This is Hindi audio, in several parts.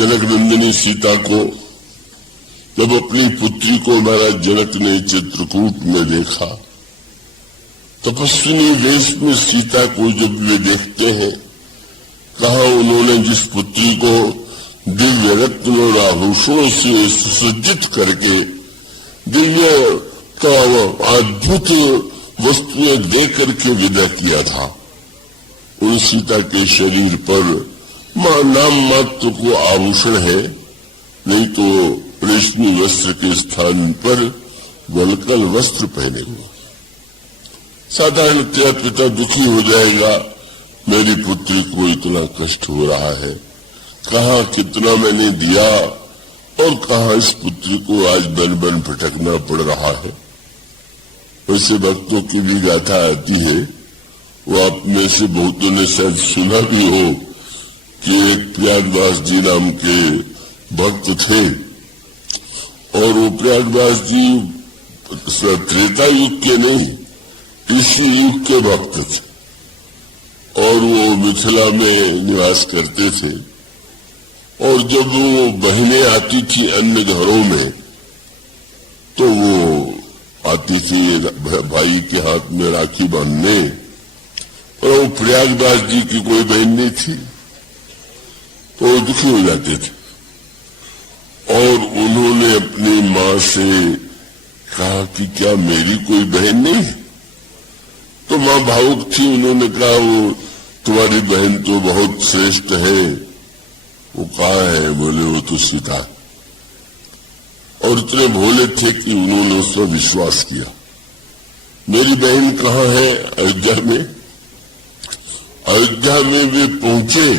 जनक नंदिनी सीता को जब अपनी पुत्री को महाराज जनक ने चित्रकूट में देखा, तपस्विनी वेश में सीता को जब वे देखते हैं, कहा उन्होंने जिस पुत्री को दिव्य रत्न और आभूषणों से सुसज्जित करके दिव्य का अद्भुत वस्तुएं दे करके विदा किया था, उन सीता के शरीर पर नाम मात्र को आभूषण है, नहीं तो रेशमी वस्त्र के स्थान पर वलकल वस्त्र पहने हुए। साधारणतया पिता दुखी हो जाएगा, मेरी पुत्री को इतना कष्ट हो रहा है, कहा कितना मैंने दिया और कहा इस पुत्री को आज बन बन भटकना पड़ रहा है। वैसे भक्तों की भी गाथा आती है, वो आप में से बहुतों ने शायद सुना भी हो कि एक प्रयागदास जी नाम के भक्त थे और वो प्रयागदास जी त्रेता युग के नहीं, इसी युग के भक्त थे और वो मिथिला में निवास करते थे। और जब वो बहनें आती थी अन्य घरों में, तो वो आती थी भाई के हाथ में राखी बांधने, और वो प्रयागदास जी की कोई बहन नहीं थी, तो वो दुखी हो जाते थे। और उन्होंने अपनी मां से कहा कि क्या मेरी कोई बहन नहीं है? तो मां भावुक थी, उन्होंने कहा वो तुम्हारी बहन तो बहुत श्रेष्ठ है। वो कहा है? बोले वो तो सीता। और इतने भोले थे कि उन्होंने उस पर विश्वास किया। मेरी बहन कहाँ है? अयोध्या में। अयोध्या में वे पहुंचे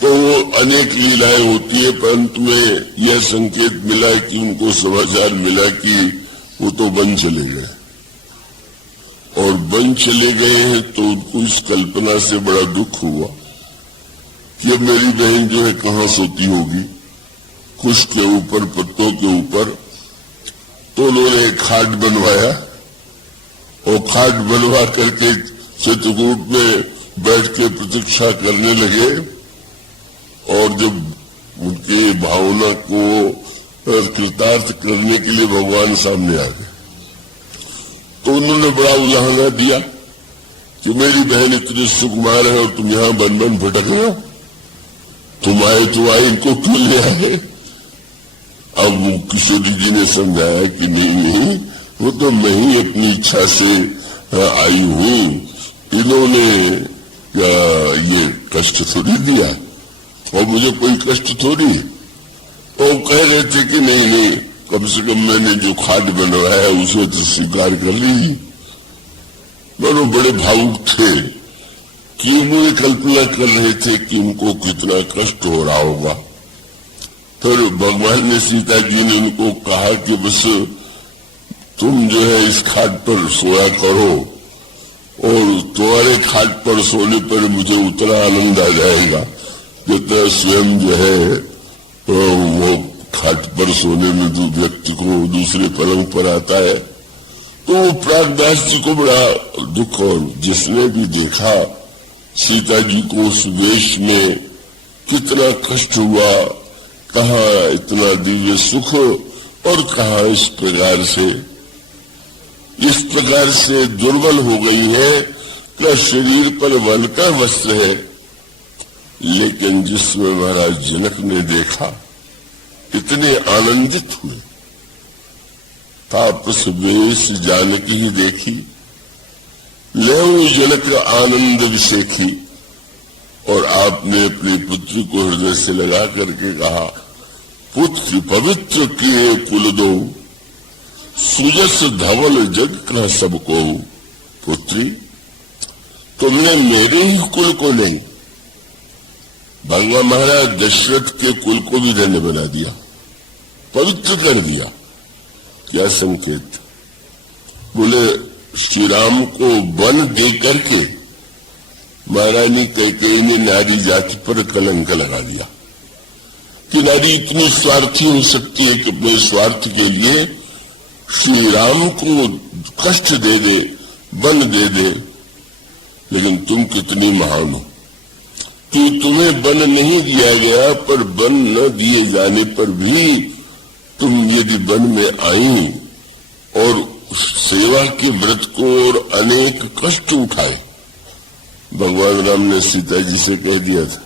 तो वो अनेक लीलाएं होती है, परंतु में यह संकेत मिला कि उनको समाचार मिला कि वो तो वन चले गए, और वन चले गए हैं तो उनको इस कल्पना से बड़ा दुख हुआ कि अब मेरी बहन जो है कहाँ सोती होगी, कुश के ऊपर, पत्तों के ऊपर। तो उन्होंने एक खाट बनवाया और खाट बनवा करके चित्रकूट में बैठ के प्रतीक्षा करने लगे। और जब उनके भावना को कृतार्थ करने के लिए भगवान सामने आ गए, तो उन्होंने बड़ा उलाहना दिया कि मेरी बहन इतनी सुकुमार है और तुम यहां बन बन भटक रहे हो, तुम आए तो आए, इनको क्यों ले आए? अब किशोरी जी ने समझाया कि नहीं, वो तो मैं ही अपनी इच्छा से आई हूं, इन्होंने ये कष्ट थोड़ी दिया और मुझे कोई कष्ट थोड़ी। वो कह रहे थे कि नहीं, कम से कम मैंने जो खाट बनवाया है उसे तो स्वीकार कर ली। दोनों बड़े भावुक थे कि उन्होंने कल्पना कर रहे थे कि उनको कितना कष्ट हो रहा होगा। फिर भगवान ने, सीता जी ने उनको कहा कि बस तुम जो है इस खाट पर सोया करो, और तुम्हारे खाट पर सोने पर मुझे उतना आनंद आ जाएगा जितना स्वयं जो है वो खाट पर सोने में जो व्यक्ति को दूसरे पलंग पर आता है। तो प्रयागदास जी को बड़ा दुख, और जिसने भी देखा सीता जी को उस वेश में कितना कष्ट हुआ, कहा इतना दिव्य सुख, और कहा इस प्रकार से दुर्बल हो गई है कि शरीर पर वन का वस्त्र है। लेकिन जिसमें महाराज जनक ने देखा, इतने आनंदित हुए, तापस वेश जानकी ही देखी, लेऊ जनक आनंद विशेखी। और आपने अपनी पुत्री को हृदय से लगा करके कहा, पुत्र पवित्र किए कुल दो, सुजस धवल जग का सबको। पुत्री, तुमने मेरे ही कुल को नहीं, भगवान महाराज दशरथ के कुल को भी धन्य बना दिया, पवित्र कर दिया। क्या संकेत? बोले श्री राम को वन दे करके महारानी कैकेयी ने नारी जाति पर कलंक लगा दिया कि नारी इतनी स्वार्थी हो सकती है कि अपने स्वार्थ के लिए श्री राम को कष्ट दे दे, वन दे दे। लेकिन तुम कितनी महान हो, कि तुम्हें वन नहीं दिया गया, पर वन न दिए जाने पर भी तुम यदि वन में आई और सेवा के व्रत को और अनेक कष्ट उठाए। भगवान राम ने सीता जी से कह दिया था,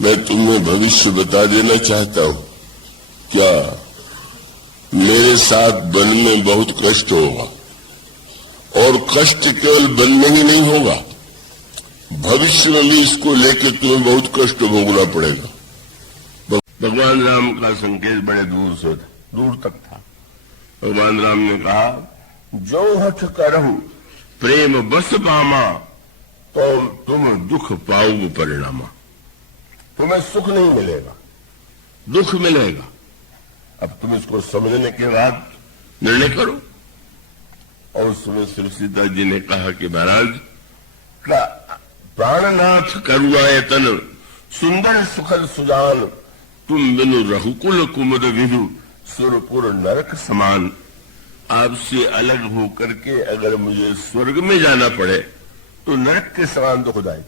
मैं तुम्हें भविष्य बता देना चाहता हूं, क्या मेरे साथ वन में बहुत कष्ट होगा, और कष्ट केवल वन में ही नहीं होगा, भविष्य में भी इसको लेकर तुम्हें बहुत कष्ट भोगना पड़ेगा। भगवान राम का संकेत बड़े दूर तक था। भगवान राम ने कहा, जो हठ करहु प्रेम बस पामा, तो तुम दुख पाओगे परिणामा। तुम्हें सुख नहीं मिलेगा, दुख मिलेगा। अब तुम इसको समझने के बाद निर्णय करो। और उस समय श्री सीता जी ने कहा कि महाराज, प्राणनाथ करुणायतन सुंदर सुखद सुजान, तुम बिनु रघुकुल कुमुद विदु सुरपुर नरक समान। आपसे अलग होकर के अगर मुझे स्वर्ग में जाना पड़े तो नरक के समान दुखदायी,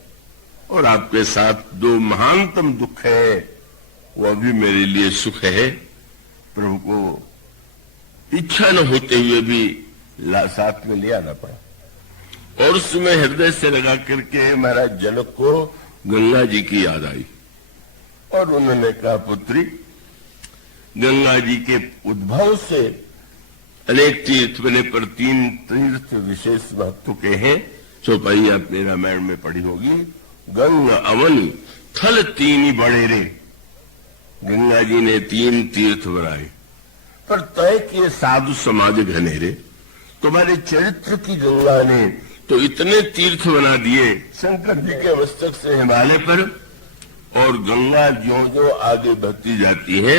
और आपके साथ दो महानतम दुख है, वो भी मेरे लिए सुख है। प्रभु को इच्छा न होते हुए भी साथ में ले आना पड़ा। और उसमें हृदय से लगा करके महाराज जनक को गंगा जी की याद आई, और उन्होंने कहा, पुत्री, गंगा जी के उद्भव से अनेक तीर्थ बने, पर तीन तीर्थ विशेष महत्व के हैं। चौपाई आपने रामायण में पढ़ी होगी। गंगा अवन थल तीन बड़े रे, गंगा जी ने तीन तीर्थ बनाए, पर तय किए साधु समाज घनेरे। तुम्हारे चरित्र की गंगा ने तो इतने तीर्थ बना दिए शंकर जी के मस्तक से हिमालय पर, और गंगा जो जो आगे बढ़ती जाती है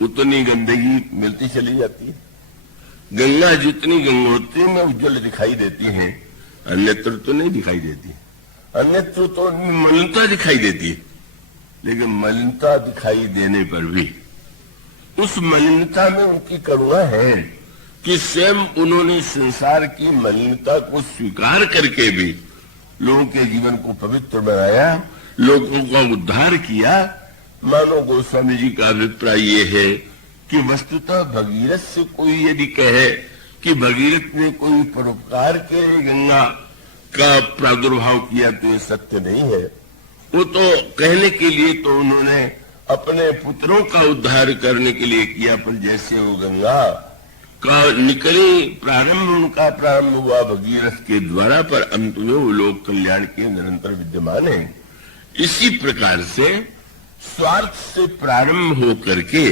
उतनी गंदगी मिलती चली जाती है। गंगा जितनी गंगोत्री में उज्जवल दिखाई देती है, अन्यत्र तो नहीं दिखाई देती। अन्यत्र तो मलिनता दिखाई देती है, लेकिन मलिनता दिखाई देने पर भी उस मलिनता में उनकी करुणा है कि स्वयं उन्होंने संसार की मलिनता को स्वीकार करके भी लोगों के जीवन को पवित्र बनाया, लोगों का उद्धार किया। मानो गोस्वामी जी का अभिप्राय ये है कि वस्तुतः भगीरथ से कोई यदि कहे कि भगीरथ ने कोई परोपकार के गंगा का प्रादुर्भाव किया तो ये सत्य नहीं है। वो तो कहने के लिए तो उन्होंने अपने पुत्रों का उद्धार करने के लिए किया, पर जैसे वो गंगा का निकली प्रारंभ, उनका प्रारंभ हुआ भगीरथ के द्वारा, पर अंत में वो लोक कल्याण के निरंतर विद्यमान है। इसी प्रकार से स्वार्थ से प्रारंभ हो करके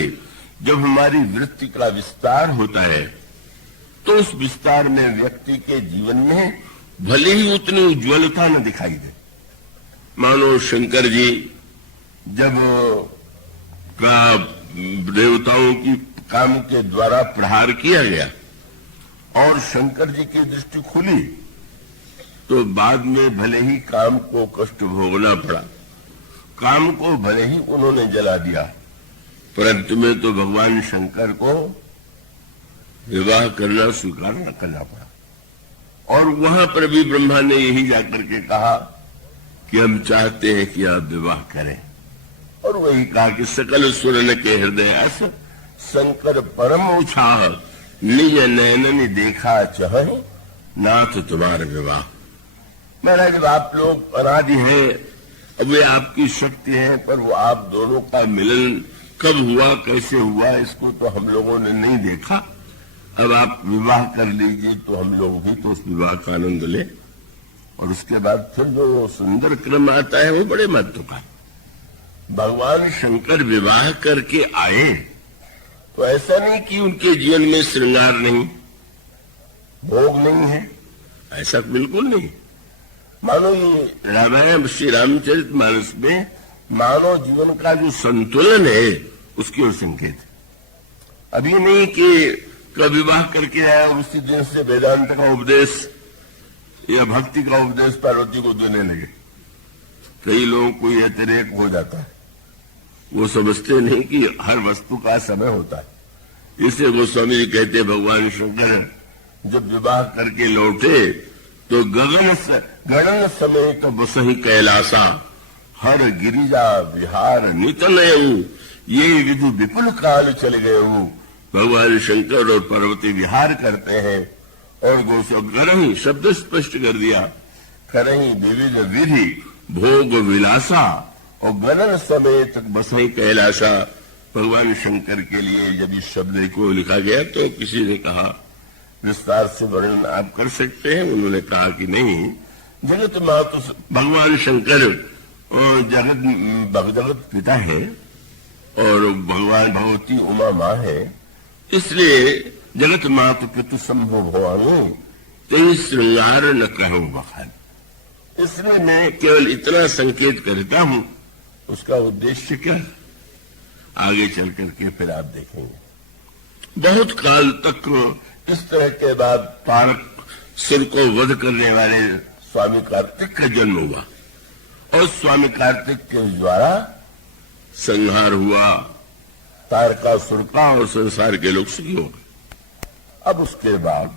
जब हमारी वृत्ति का विस्तार होता है, तो उस विस्तार में व्यक्ति के जीवन में भले ही उतनी उज्ज्वलता न दिखाई दे। मानो शंकर जी जब का देवताओं की काम के द्वारा प्रहार किया गया और शंकर जी की दृष्टि खुली, तो बाद में भले ही काम को कष्ट भोगना पड़ा, काम को भले ही उन्होंने जला दिया, परंतु में तो भगवान शंकर को विवाह करना स्वीकार न करना पड़ा। और वहां पर भी ब्रह्मा ने यही जाकर के कहा कि हम चाहते हैं कि आप विवाह करें, और वही कहा कि सकल सुरन के हृदय अस शंकर परम उछाह, निज नयननि देखा चाहे नाथ तुम्हारे विवाह। महाराज जब आप लोग अनादि हैं, अब वे आपकी शक्ति है, पर वो आप दोनों का मिलन कब हुआ, कैसे हुआ, इसको तो हम लोगों ने नहीं देखा। अब आप विवाह कर लीजिए तो हम लोग भी तो उस विवाह का आनंद लें। और उसके बाद फिर जो सुंदर क्रम आता है वो बड़े महत्व का। भगवान शंकर विवाह करके आए तो ऐसा नहीं कि उनके जीवन में श्रृंगार नहीं, भोग नहीं है, ऐसा बिल्कुल नहीं। मानो ये रामायण श्री रामचरित मानस में मानव जीवन का जो संतुलन है उसकी ओर संकेत है। अभी नहीं कि कब विवाह करके आया और उसी दिन से वेदांत का उपदेश या भक्ति का उपदेश पार्वती को देने लगे। कई लोगों को यह अतिरेक हो जाता है, वो समझते नहीं कि हर वस्तु का समय होता है। इसे गोस्वामी जी कहते हैं भगवान शंकर जब विवाह करके लौटे तो गगन समय तो बसही कैलासा, हर गिरिजा विहार नितनय, ये विधि विपुल काल चले गए हूं। भगवान शंकर और पार्वती विहार करते हैं और गोसो करही शब्द स्पष्ट कर दिया, करही विविध विधि भोग विलासा और गणन समेत बसई कैलासा। भगवान शंकर के लिए जब इस शब्द को लिखा गया तो किसी ने कहा विस्तार से वर्णन आप कर सकते हैं। उन्होंने कहा कि नहीं, जगत माता भगवान शंकर जगत पिता है और भगवान भगवती उमा माँ है, इसलिए जगत मातु पितु संभव भवानी तेई श्रृंगार न कहूं बखान। इसलिए मैं केवल इतना संकेत करता हूं, उसका उद्देश्य क्या है आगे चल करके फिर आप देखेंगे। बहुत काल तक इस तरह के बाद तारक सिर को वध करने वाले स्वामी कार्तिक का जन्म हुआ और स्वामी कार्तिक के द्वारा संहार हुआ तारकासुर का और संसार के लोग सुखी हो गए। अब उसके बाद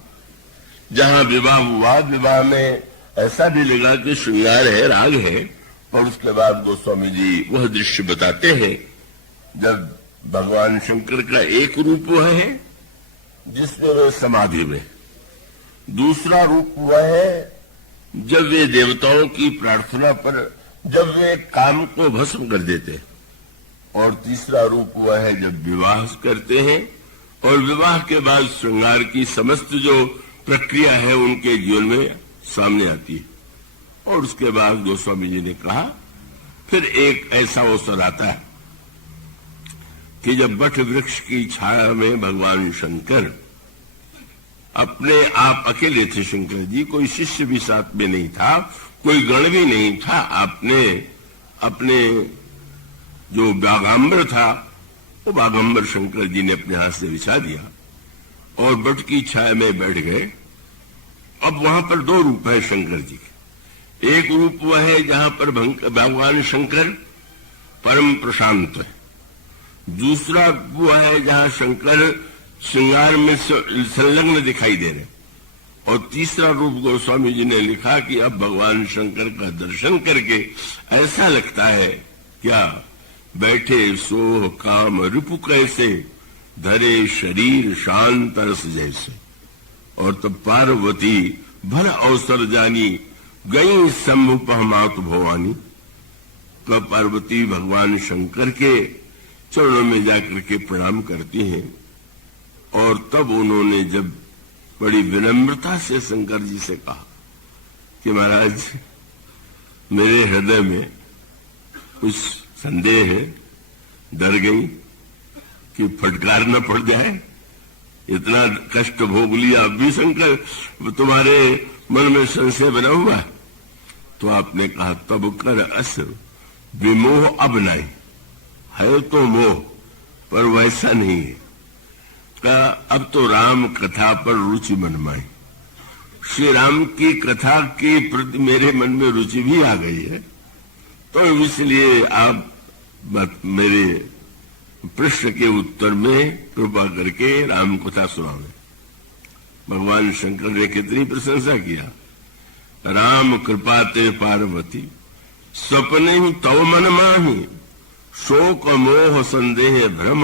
जहां विवाह हुआ, विवाह में ऐसा भी लगा कि श्रृंगार है, राग है, और उसके बाद गोस्वामी जी वह दृश्य बताते हैं जब भगवान शंकर का एक रूप वह है जिसमें वे समाधि में, दूसरा रूप वह है जब वे देवताओं की प्रार्थना पर जब वे काम को भस्म कर देते, और तीसरा रूप वह है जब विवाह करते हैं और विवाह के बाद श्रृंगार की समस्त जो प्रक्रिया है उनके जीवन में सामने आती है। और उसके बाद गोस्वामी जी ने कहा फिर एक ऐसा अवसर आता है कि जब वट वृक्ष की छाया में भगवान शंकर अपने आप अकेले थे। शंकर जी, कोई शिष्य भी साथ में नहीं था, कोई गण भी नहीं था। आपने अपने जो बागांबर था वो बागांबर शंकर जी ने अपने हाथ से बिछा दिया और वट की छाया में बैठ गए। अब वहां पर दो रूप है शंकर जी के। एक रूप वह है जहां पर भगवान शंकर परम प्रशांत है, दूसरा वो है जहां शंकर श्रृंगार में संलग्न दिखाई दे रहे, और तीसरा रूप गोस्वामी जी ने लिखा कि अब भगवान शंकर का दर्शन करके ऐसा लगता है क्या बैठे सोह काम रिपु कैसे, धरे शरीर शांत रस जैसे। और तब पार्वती भर अवसर जानी, गई सम्मुख मातु भवानी। तब पार्वती भगवान शंकर के चरणों में जाकर के प्रणाम करती हैं, और तब उन्होंने जब बड़ी विनम्रता से शंकर जी से कहा कि महाराज मेरे हृदय में कुछ संदेह है, डर गई कि फटकार न पड़ जाए, इतना कष्ट भोग लिया, अब भी शंकर तुम्हारे मन में संशय बना हुआ। तो आपने कहा तब कर अस विमोह अब नहीं है, तो मोह पर वैसा नहीं है। का अब तो राम कथा पर रुचि मनमाई, श्री राम की कथा के प्रति मेरे मन में रुचि भी आ गई है, तो इसलिए आप मेरे प्रश्न के उत्तर में कृपा करके राम कथा सुनाओ। भगवान शंकर ने कितनी प्रशंसा किया। राम कृपा ते पार्वती सपने ही तव मन माही, शोक मोह संदेह भ्रम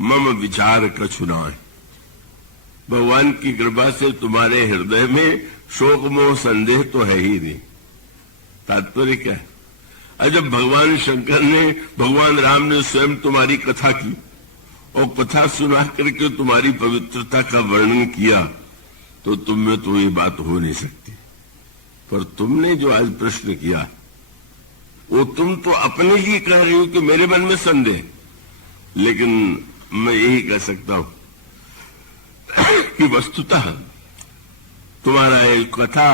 मम विचार कछु नाहि। भगवान की कृपा से तुम्हारे हृदय में शोक मोह संदेह तो है ही नहीं। तात्पर्य क्या है? जब भगवान शंकर ने, भगवान राम ने स्वयं तुम्हारी कथा की और कथा सुना करके तुम्हारी पवित्रता का वर्णन किया, तो तुम में तो ये बात हो नहीं सकती। पर तुमने जो आज प्रश्न किया वो तुम तो अपने लिए कह रही हो कि मेरे मन में संदेह, लेकिन मैं यही कह सकता हूं कि वस्तुतः तुम्हारा एक कथा,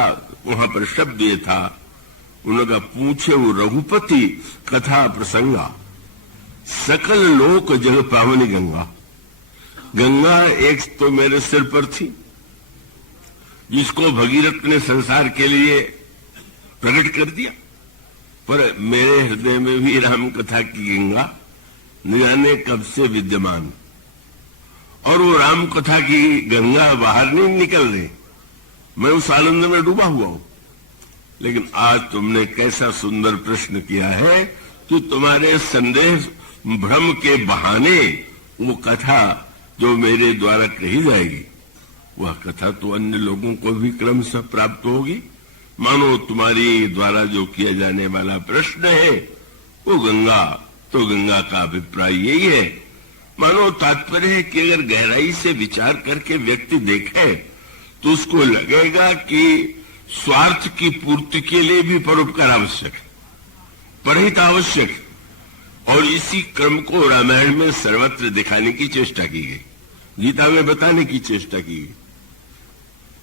वहां पर शब्द ये था, उनका पूछे वो रघुपति कथा प्रसंगा, सकल लोक जग पावनी गंगा। गंगा एक तो मेरे सिर पर थी जिसको भगीरथ ने संसार के लिए प्रकट कर दिया, पर मेरे हृदय में भी राम कथा की गंगा न जाने कब से विद्यमान, और वो राम कथा की गंगा बाहर नहीं निकल रही। मैं उस आनंद में डूबा हुआ हूं। लेकिन आज तुमने कैसा सुंदर प्रश्न किया है कि तुम्हारे संदेह भ्रम के बहाने वो कथा जो मेरे द्वारा कही जाएगी, वह कथा तो अन्य लोगों को भी क्रमशः प्राप्त होगी। मानो तुम्हारी द्वारा जो किया जाने वाला प्रश्न है वो गंगा, तो गंगा का अभिप्राय यही है। मानो तात्पर्य है कि अगर गहराई से विचार करके व्यक्ति देखे तो उसको लगेगा कि स्वार्थ की पूर्ति के लिए भी परोपकार आवश्यक है, परहित आवश्यक है। और इसी क्रम को रामायण में सर्वत्र दिखाने की चेष्टा की गई, गीता में बताने की चेष्टा की गई।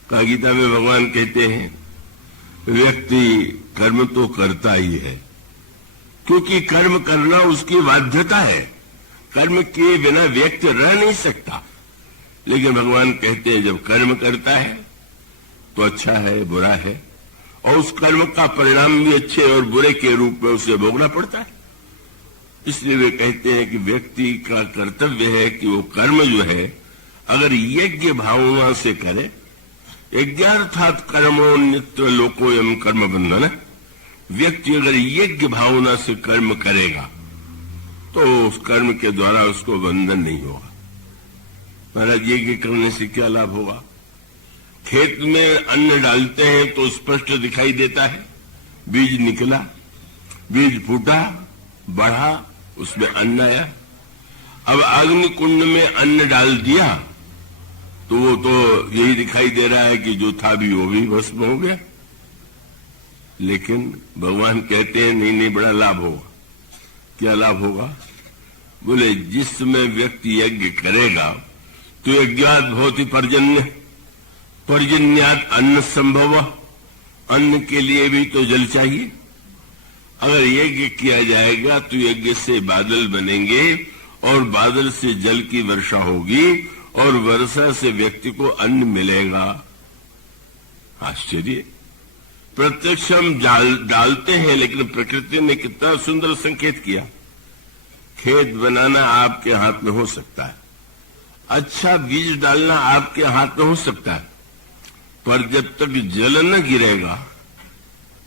कहा गीता में भगवान कहते हैं व्यक्ति कर्म तो करता ही है, क्योंकि कर्म करना उसकी बाध्यता है। कर्म किए बिना व्यक्ति रह नहीं सकता। लेकिन भगवान कहते हैं जब कर्म करता है तो अच्छा है, बुरा है, और उस कर्म का परिणाम भी अच्छे और बुरे के रूप में उसे भोगना पड़ता है। इसलिए वे कहते हैं कि व्यक्ति का कर्तव्य है कि वो कर्म जो है अगर यज्ञ भावना से करे, यज्ञार्थात कर्मो नित्य लोकोयम कर्म बंधन, व्यक्ति अगर यज्ञ भावना से कर्म करेगा तो उस कर्म के द्वारा उसको बंधन नहीं होगा। महाराज यज्ञ करने से क्या लाभ होगा? खेत में अन्न डालते हैं तो स्पष्ट दिखाई देता है, बीज निकला, बीज फूटा, बढ़ा, उसमें अन्न आया। अब अग्नि कुंड में अन्न डाल दिया तो वो तो यही दिखाई दे रहा है कि जो था भी वो भी भस्म हो गया। लेकिन भगवान कहते हैं नहीं, बड़ा लाभ होगा। क्या लाभ होगा? बोले जिसमें व्यक्ति यज्ञ करेगा तो यज्ञात भवति पर्जन्य, पर्जन्यात अन्न संभव, अन्न के लिए भी तो जल चाहिए। अगर यज्ञ किया जाएगा तो यज्ञ से बादल बनेंगे और बादल से जल की वर्षा होगी और वर्षा से व्यक्ति को अन्न मिलेगा। आश्चर्य! प्रत्यक्ष हम डालते हैं, लेकिन प्रकृति ने कितना सुंदर संकेत किया। खेत बनाना आपके हाथ में हो सकता है, अच्छा बीज डालना आपके हाथ में हो सकता है, पर जब तक जल न गिरेगा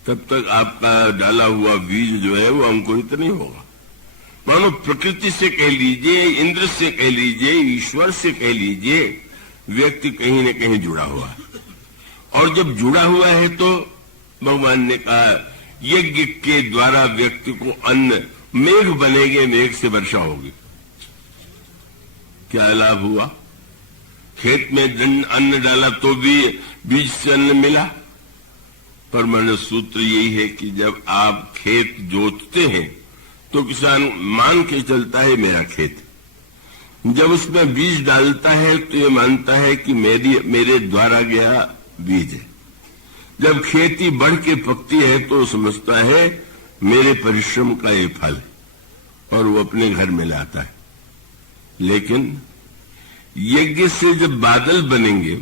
तब तक आपका डाला हुआ बीज जो है वो अंकुरित नहीं होगा। मानो प्रकृति से कह लीजिए, इंद्र से कह लीजिए, ईश्वर से कह लीजिए, व्यक्ति कहीं न कहीं जुड़ा हुआ है। और जब जुड़ा हुआ है तो भगवान ने कहा यज्ञ के द्वारा व्यक्ति को अन्न, मेघ बनेंगे, मेघ से वर्षा होगी। क्या लाभ हुआ? खेत में अन्न डाला तो भी बीज से अन्न मिला। पर मन सूत्र यही है कि जब आप खेत जोतते हैं तो किसान मान के चलता है मेरा खेत, जब उसमें बीज डालता है तो ये मानता है कि मेरे द्वारा गया बीज है। जब खेती बढ़ के पकती है तो समझता है मेरे परिश्रम का ये फल है, और वो अपने घर में लाता है। लेकिन यज्ञ से जब बादल बनेंगे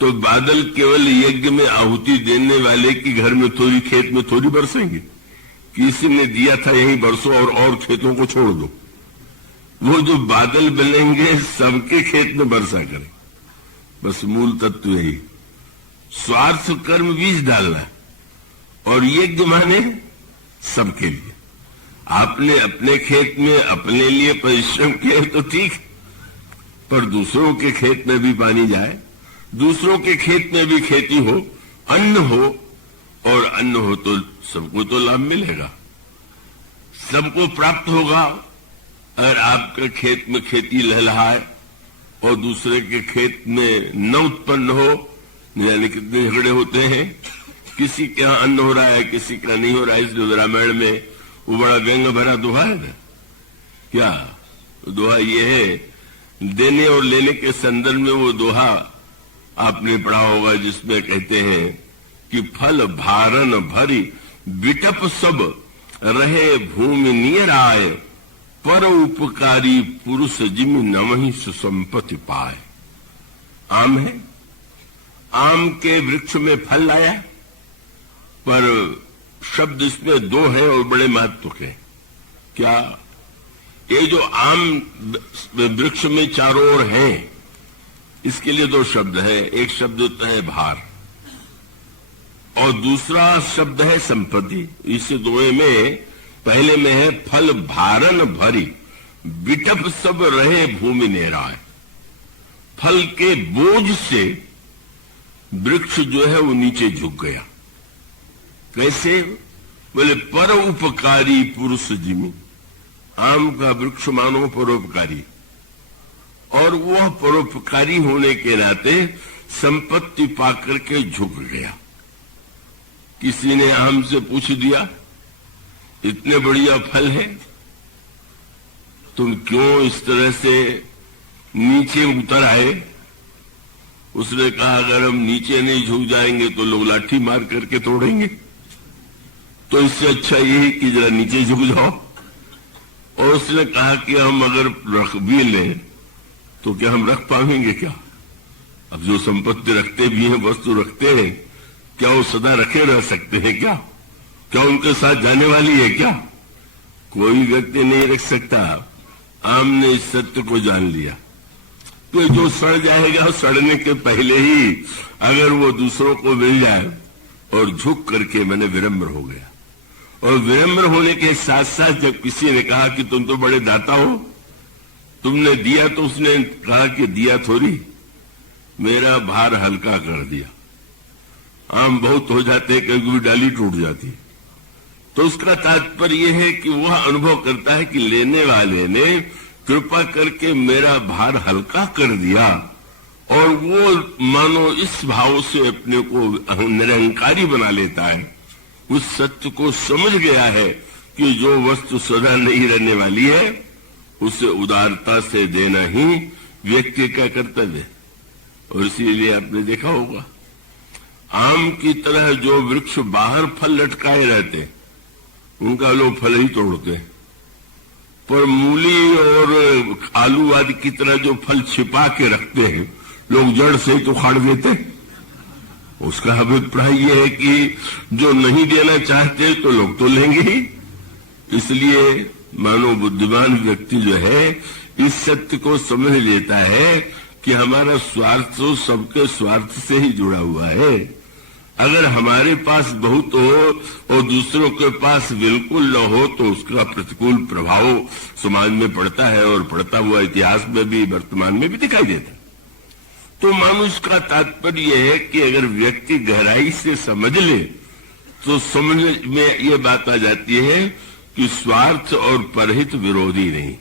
तो बादल केवल यज्ञ में आहुति देने वाले के घर में थोड़ी, खेत में थोड़ी बरसेंगे। किसी ने दिया था यहीं बरसो और खेतों को छोड़ दो। वो जो बादल बनेंगे सबके खेत में वर्षा करें। बस मूल तत्व यही, स्वार्थ कर्म बीज डालना है और यज्ञ माने सबके लिए। आपने अपने खेत में अपने लिए परिश्रम किया तो ठीक, पर दूसरों के खेत में भी पानी जाए, दूसरों के खेत में भी खेती हो, अन्न हो, और अन्न हो तो सबको तो लाभ मिलेगा, सबको प्राप्त होगा। अगर आपके खेत में खेती लहलहाए और दूसरे के खेत में न उत्पन्न हो, यानी कितने झगड़े होते हैं, किसी के यहां अन्न हो रहा है, किसी का नहीं हो रहा है। इसलिए रामायण में वो बड़ा व्यंग भरा दोहा है ना। क्या दोहा ये है, देने और लेने के संदर्भ में वो दोहा आपने पढ़ा होगा, जिसमें कहते हैं कि फल भारन भरी बिटप सब रहे भूमि नियर आए, पर उपकारी पुरुष जिम नमहि सुसंपत्ति पाए। आम है, आम के वृक्ष में फल लाया, पर शब्द इसमें दो है और बड़े महत्व के। क्या? ये जो आम वृक्ष में चारों ओर है, इसके लिए दो शब्द है। एक शब्द होता है भार, और दूसरा शब्द है संपत्ति। इस दोनों में पहले में है फल भारन भरी बिटप सब रहे भूमि नेराय। फल के बोझ से वृक्ष जो है वो नीचे झुक गया। कैसे? बोले परोपकारी पुरुष जिमी। आम का वृक्ष मानो परोपकारी, और वह परोपकारी होने के नाते संपत्ति पाकर के झुक गया। किसी ने आम से पूछ दिया, इतने बढ़िया फल है, तुम क्यों इस तरह से नीचे उतर आए? उसने कहा, अगर हम नीचे नहीं झुक जाएंगे तो लोग लाठी मार करके तोड़ेंगे, तो इससे अच्छा यही कि जरा नीचे झुक जाओ। और उसने कहा कि हम अगर रख भी लें तो क्या हम रख पाएंगे क्या? अब जो संपत्ति रखते भी हैं, वस्तु रखते हैं, क्या वो सदा रखे रह सकते हैं क्या? क्या उनके साथ जाने वाली है क्या? कोई व्यक्ति नहीं रख सकता। आम ने इस सत्य को जान लिया, तो जो सड़ जाएगा सड़ने के पहले ही अगर वो दूसरों को मिल जाए, और झुक करके मैंने विनम्र हो गया। और विनम्र होने के साथ साथ जब किसी ने कहा कि तुम तो बड़े दाता हो, तुमने दिया, तो उसने कहा कि दिया थोड़ी, मेरा भार हल्का कर दिया। आम बहुत हो जाते, कभी डाली टूट जाती। तो उसका तात्पर्य यह है कि वह अनुभव करता है कि लेने वाले ने कृपा करके मेरा भार हल्का कर दिया, और वो मानो इस भाव से अपने को निरंकारी बना लेता है। उस सत्य को समझ गया है कि जो वस्तु सदा नहीं रहने वाली है, उसे उदारता से देना ही व्यक्ति का कर्तव्य है। और इसीलिए आपने देखा होगा, आम की तरह जो वृक्ष बाहर फल लटकाए रहते, उनका लोग फल ही तोड़ते हैं, पर मूली और आलू आदि की तरह जो फल छिपा के रखते हैं, लोग जड़ से ही तो उखाड़ देते हैं। उसका अभिप्राय यह है कि जो नहीं देना चाहते तो लोग तो लेंगे ही। इसलिए मानो बुद्धिमान व्यक्ति जो है इस सत्य को समझ लेता है कि हमारा स्वार्थ तो सबके स्वार्थ से ही जुड़ा हुआ है। अगर हमारे पास बहुत हो और दूसरों के पास बिल्कुल न हो, तो उसका प्रतिकूल प्रभाव समाज में पड़ता है, और पड़ता हुआ इतिहास में भी, वर्तमान में भी दिखाई देता है। तो मनुष्य का तात्पर्य यह है कि अगर व्यक्ति गहराई से समझ ले, तो समझ में ये बात आ जाती है कि स्वार्थ और परहित विरोधी नहीं।